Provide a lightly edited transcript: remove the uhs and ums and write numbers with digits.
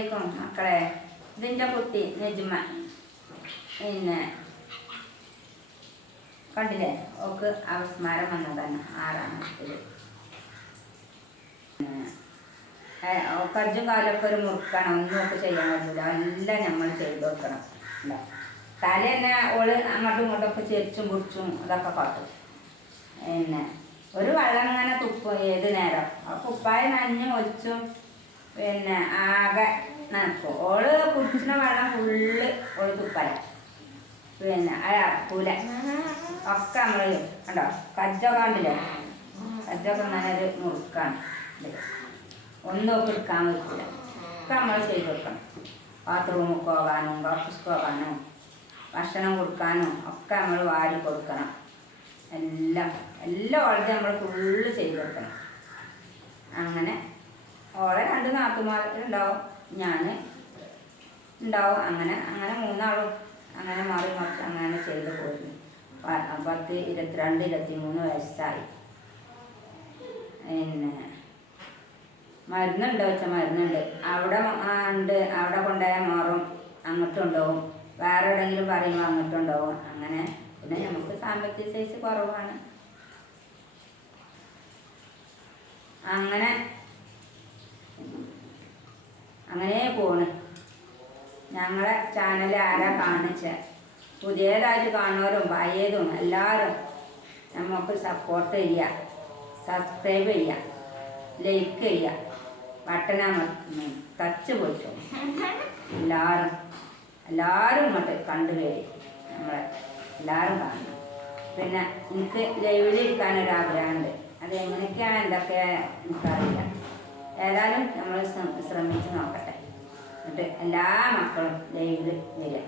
അസ്സലാമലൈക്കും മക്കളെ. ഇതിൻ്റെ കുട്ടി നെജ്മ. പിന്നെ കണ്ടില്ലേ, ഓക്ക് അപസ്മാരം വന്നതാണ് 6ാം മാസത്തിൽ. കജ്ജും കാലൊക്കെ ഒരു മുറുക്കണം, ഒന്നും ഒക്കെ ചെയ്യാൻ പറ്റില്ല. എല്ലാം നമ്മൾ ചെയ്ത് കൊടുക്കണം. തല തന്നെ ഓള് അങ്ങോട്ടും ഇങ്ങോട്ടൊക്കെ ചെരിച്ചും പിടിച്ചും അതൊക്കെ കാട്ടും. പിന്നെ ഒരു വെള്ളം ഇങ്ങനെ തുപ്പും ഏത് നേരം. ആ കുപ്പായ നനഞ്ഞ് ഒലിച്ചും പിന്നെ ആകെ നനക്കും. ഓള് കുടിക്കുന്ന വെള്ളം ഫുള്ള് ഓള് തുപ്പായ. പിന്നെ അത് ഇറക്കൂല ഒക്കെ നമ്മൾ കണ്ടോ. കജ്ജൊക്കെ കണ്ടില്ലേ, കജ്ജൊക്കെ നല്ലൊരു മുറുക്കാണ്. ഒന്നും ഒക്കെ എടുക്കാൻ പറ്റില്ല. ഒക്കെ നമ്മൾ ചെയ്ത് കൊടുക്കണം. ബാത്റൂമിൽ പോകാനും ഓഫീസ് പോകാനും ഭക്ഷണം കൊടുക്കാനും ഒക്കെ നമ്മൾ വാരി കൊടുക്കണം. എല്ലാം ഓളത് നമ്മൾ ഫുള്ള് ചെയ്ത് കൊടുക്കണം. അങ്ങനെ ഓളെ 2 നാത്തുമാരുണ്ടാവും, ഞാൻ ഉണ്ടാവും. അങ്ങനെ 3 ആളും അങ്ങനെ മാറി മറിച്ച് അങ്ങനെ ചെയ്ത് പോയിരുന്നു. 10, 22, 23 വയസ്സായി. പിന്നെ മരുന്നുണ്ടോ വെച്ചാൽ മരുന്നുണ്ട്. അവിടെ ഉണ്ട്, അവിടെ കൊണ്ടുപോയാൽ മാറും. അങ്ങോട്ടുണ്ടാവും. വേറെ എവിടെയെങ്കിലും പറയുമ്പോൾ അങ്ങോട്ടുണ്ടാവും. അങ്ങനെ പിന്നെ നമുക്ക് സാമ്പത്തിക സൈസ് കുറവാണ്. അങ്ങനെ പോണ്. ഞങ്ങളെ ചാനൽ ആരാ കാണിച്ച, പുതിയതായിട്ട് കാണുന്നവരും പഴയതും എല്ലാവരും നമുക്ക് സപ്പോർട്ട് ചെയ്യുക, സബ്സ്ക്രൈബ് ചെയ്യുക, ലൈക്ക് ചെയ്യുക, ബട്ടൺ ടച്ച് പൊളിച്ചു. എല്ലാവരും ഇങ്ങോട്ട് കണ്ടു വരും. നമ്മളെ എല്ലാവരും കാണണം. പിന്നെ എനിക്ക് ലൈവിൽ ഇരിക്കാനൊരാഗ്രഹമുണ്ട്. അത് എങ്ങനെയൊക്കെയാണ് എന്തൊക്കെ എനിക്കറിയില്ല. ഏതായാലും നമ്മൾ ശ്രമിച്ച് നോക്കട്ടെ. എന്നിട്ട് എല്ലാ മക്കളും ലൈവിൽ വരിക.